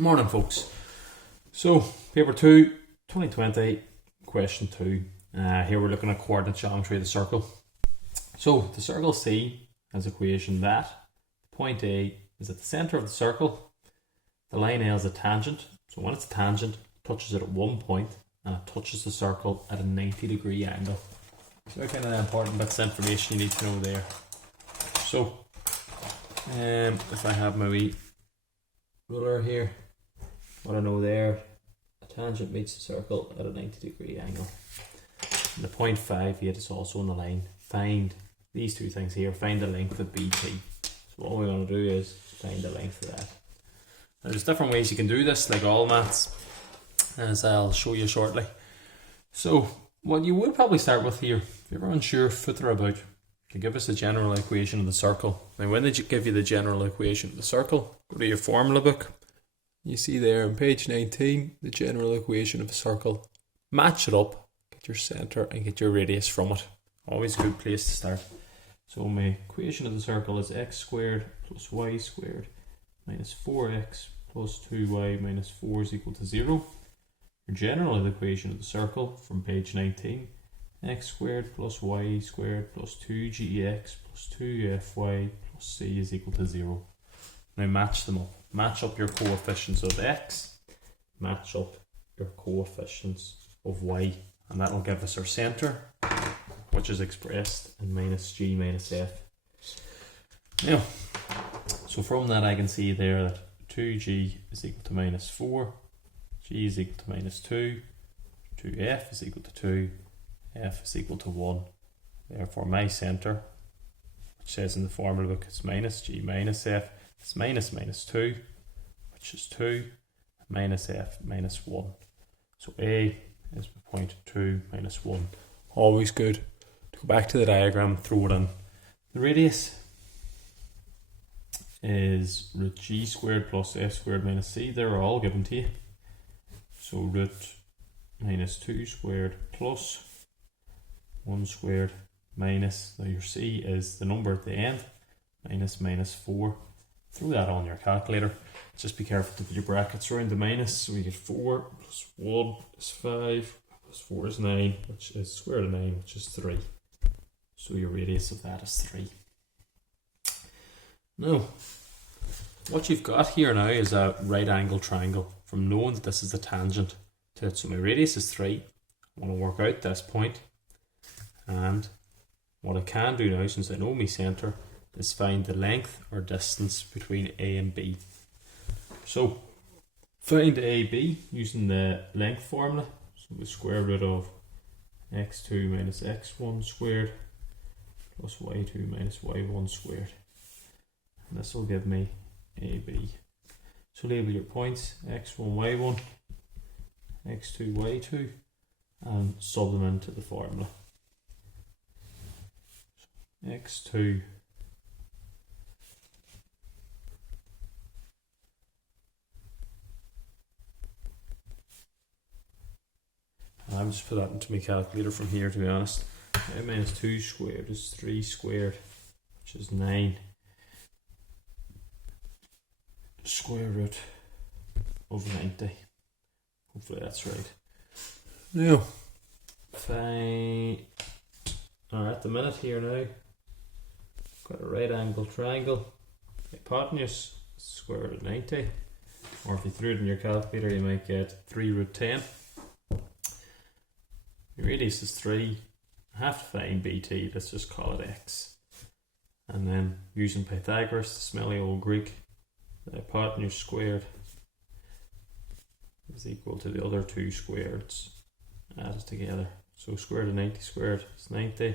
Morning, folks. So, paper 2, 2020, question 2. Here we're looking at coordinate geometry of the circle. So, the circle C has equation that point A is at the centre of the circle. The line L is a tangent. So, when it's a tangent, it touches it at one point and it touches the circle at a 90-degree angle. So, kind of the important bits of information you need to know there. So, if I have my wee ruler here, what I know there, a tangent meets the circle at a 90-degree angle. And the point 58 is also on the line. Find these two things here, find the length of BT. So what we're going to do is find the length of that. Now, there's different ways you can do this, like all maths, as I'll show you shortly. So what you would probably start with here, if you're unsure, footer about, to give us the general equation of the circle. Now when they give you the general equation of the circle, go to your formula book. You see there on page 19, the general equation of a circle. Match it up, get your centre and get your radius from it. Always a good place to start. So my equation of the circle is x squared plus y squared minus 4x plus 2y minus 4 is equal to 0. Your general equation of the circle from page 19, x squared plus y squared plus 2gx plus 2fy plus c is equal to 0. Now match them up. Match up your coefficients of x, match up your coefficients of y, and that will give us our centre, which is expressed in minus g minus f. Now, so from that I can see there that 2g is equal to minus 4, g is equal to minus 2, 2f is equal to 2, f is equal to 1. Therefore my centre, which says in the formula book it's minus g minus f, it's minus minus 2, which is 2, minus f minus 1. So A is point 2 minus 1. Always good to go back to the diagram, throw it in. The radius is root g squared plus f squared minus c. They're all given to you. So root minus 2 squared plus 1 squared minus, now your c is the number at the end, minus 4. Throw that on your calculator. Just be careful to put your brackets around the minus. So we get 4 plus 1 is 5 plus 4 is 9, which is square root of 9, which is 3. So your radius of that is 3. Now, what you've got here now is a right angle triangle. From knowing that this is the tangent to it. So my radius is 3. I want to work out this point. And what I can do now, since I know my centre, is find the length or distance between A and B. So find AB using the length formula. So the square root of x2 minus x1 squared plus y2 minus y1 squared. And this will give me AB. So label your points x1, y1, x2, y2 and sub them into the formula. So x2 I'll just put that into my calculator from here, to be honest. A minus 2 squared is 3 squared, which is 9. Square root of 90. Hopefully that's right. Now, at the minute here now, got a right angle triangle. Hypotenuse, square root of 90. Or if you threw it in your calculator, you might get 3 root 10. The radius is 3. I have to find BT, let's just call it x. And then using Pythagoras, the smelly old Greek, the hypotenuse squared is equal to the other two squareds added together. So square root of 90 squared is 90.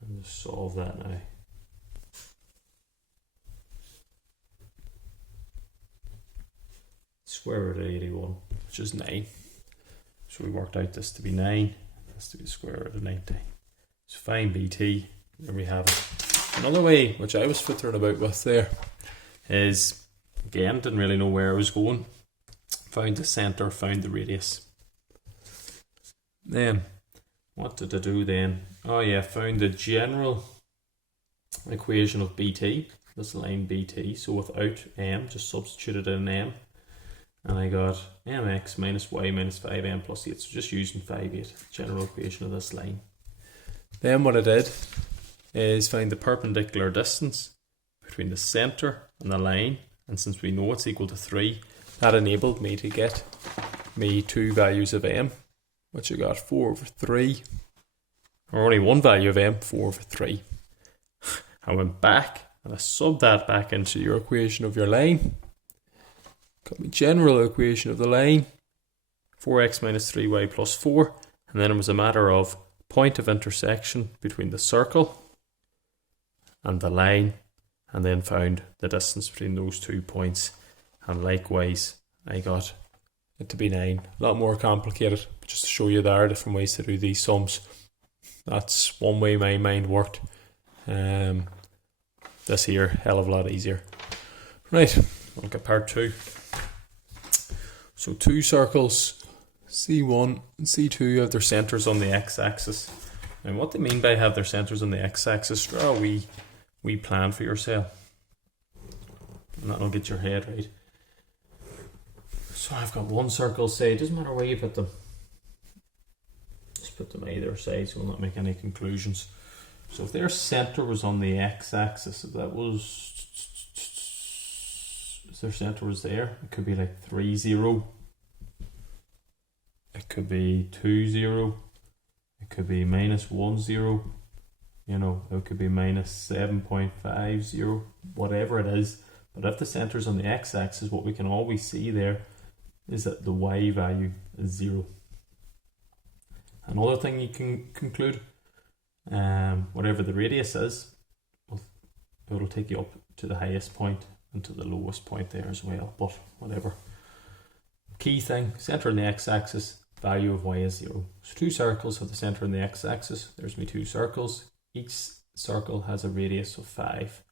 And just solve that now. Square root of 81, which is 9. So we worked out this to be 9, this to be the square root of 90. So find BT, there we have it. Another way, which I was fiddling about with there, is, again, didn't really know where I was going. Found the centre, found the radius. Then, what did I do then? Oh yeah, found the general equation of BT, this line BT. So without m, just substituted in m. And I got mx minus y minus 5m plus 8. So just using 5, 8, general equation of this line. Then what I did is find the perpendicular distance between the centre and the line. And since we know it's equal to 3, that enabled me to get me two values of m, which I got 4 over 3, or only one value of m, 4 over 3. I went back and I subbed that back into your equation of your line. Got my general equation of the line, 4x minus 3y plus 4, and then it was a matter of point of intersection between the circle and the line, and then found the distance between those 2 points. And likewise, I got it to be 9. A lot more complicated, but just to show you there are different ways to do these sums. That's one way my mind worked. This here, hell of a lot easier. Right, look at part 2. So two circles, C1 and C2 have their centres on the x-axis. Now what they mean by have their centres on the x-axis, draw a wee plan for yourself. And that'll get your head right. So I've got one circle, say, it doesn't matter where you put them. Just put them either side so we'll not make any conclusions. So if their centre was on the x-axis, if their centre was there, it could be like 3, 0. It could be 2, 0. It could be minus 1, 0. You know, it could be minus 7.5, 0. Whatever it is. But if the centre is on the x-axis, what we can always see there is that the y value is 0. Another thing you can conclude, whatever the radius is, it'll take you up to the highest point and to the lowest point there as well, but whatever. Key thing, centre on the x-axis, value of y is 0. So two circles have the centre on the x-axis. There's me two circles. Each circle has a radius of 5.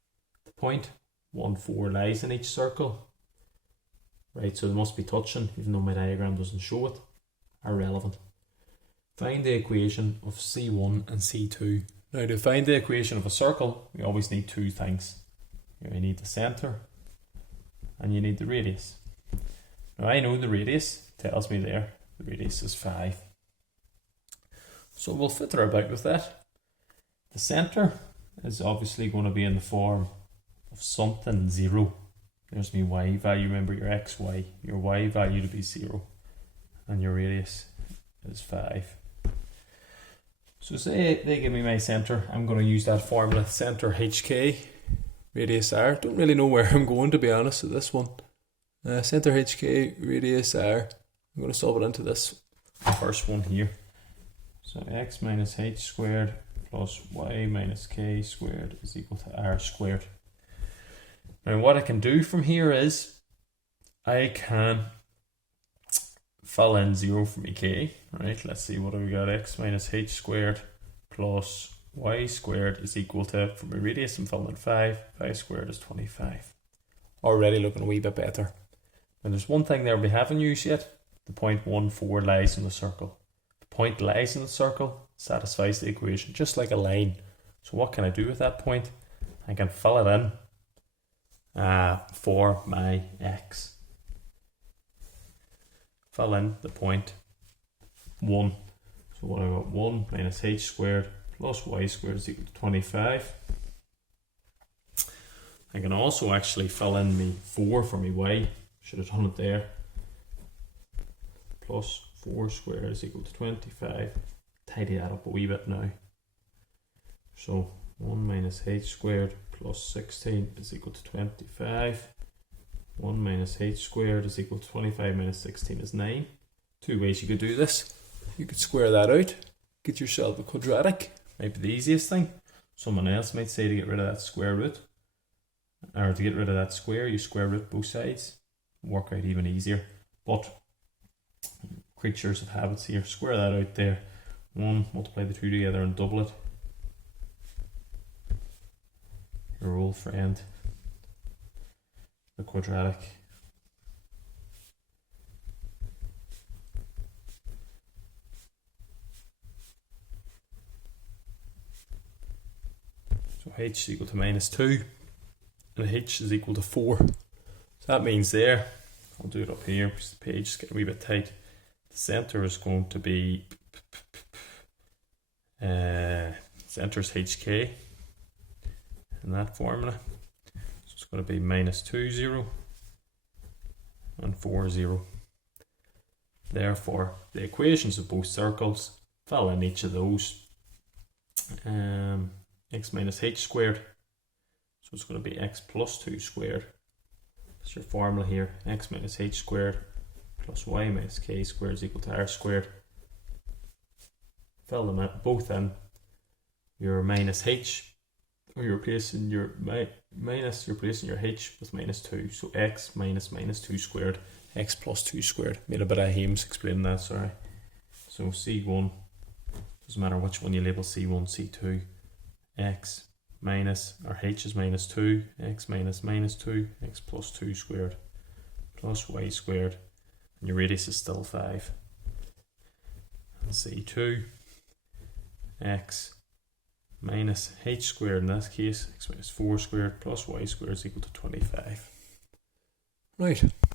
The point 1, 4 lies in each circle. Right, so they must be touching, even though my diagram doesn't show it. Are relevant. Find the equation of C1 and C2. Now to find the equation of a circle, we always need two things. You need the centre and you need the radius. Now I know the radius tells me there, the radius is 5. So we'll fiddle about with that. The centre is obviously going to be in the form of something 0. There's my y value, remember your x, y. Your y value to be 0 and your radius is 5. So say they give me my centre, I'm going to use that formula, centre HK, radius R. Don't really know where I'm going, to be honest, with this one. Centre HK, radius R. I'm going to solve it into this first one here. So x minus h squared plus y minus k squared is equal to r squared. Now what I can do from here is I can fill in 0 for my k, right? Let's see, what have we got? X minus h squared plus y squared is equal to, for my radius I'm filling in 5 squared is 25. Already looking a wee bit better. And there's one thing there we haven't used yet. The point 1, 4 lies in the circle. The point lies in the circle, satisfies the equation, just like a line. So what can I do with that point? I can fill it in for my x. Fill in the point 1. So what I got, 1 minus h squared plus y squared is equal to 25. I can also actually fill in me 4 for me y. Should have done it there. Plus 4 squared is equal to 25. Tidy that up a wee bit now. So 1 minus h squared plus 16 is equal to 25. 1 minus h squared is equal to 25 minus 16 is 9. Two ways you could do this. You could square that out, get yourself a quadratic. Might be the easiest thing. Someone else might say to get rid of that square root, or to get rid of that square, you square root both sides. Work out even easier. But creatures of habits here, square that out there. 1, multiply the 2 together and double it. Your old friend, the quadratic. So h is equal to minus 2 and h is equal to 4. So that means there, I'll do it up here because the page is getting a wee bit tight. The centre is going to be centre is hk in that formula. So it's going to be minus 2, 0 and 4, 0. Therefore, the equations of both circles fill in each of those. X minus h squared. So it's going to be x plus 2 squared. That's your formula here. X minus h squared plus y minus k squared is equal to r squared. Fill them both in. Your minus h, or you're replacing your minus, you're replacing your h with minus 2. So x minus minus 2 squared, x plus 2 squared. Made a bit of hames explaining that, sorry. So C1, doesn't matter which one you label, C1, C2, x minus, or h is minus 2, x minus minus 2, x plus 2 squared, plus y squared, and your radius is still 5. And C2, x minus h squared in this case, x minus 4 squared plus y squared is equal to 25. Right.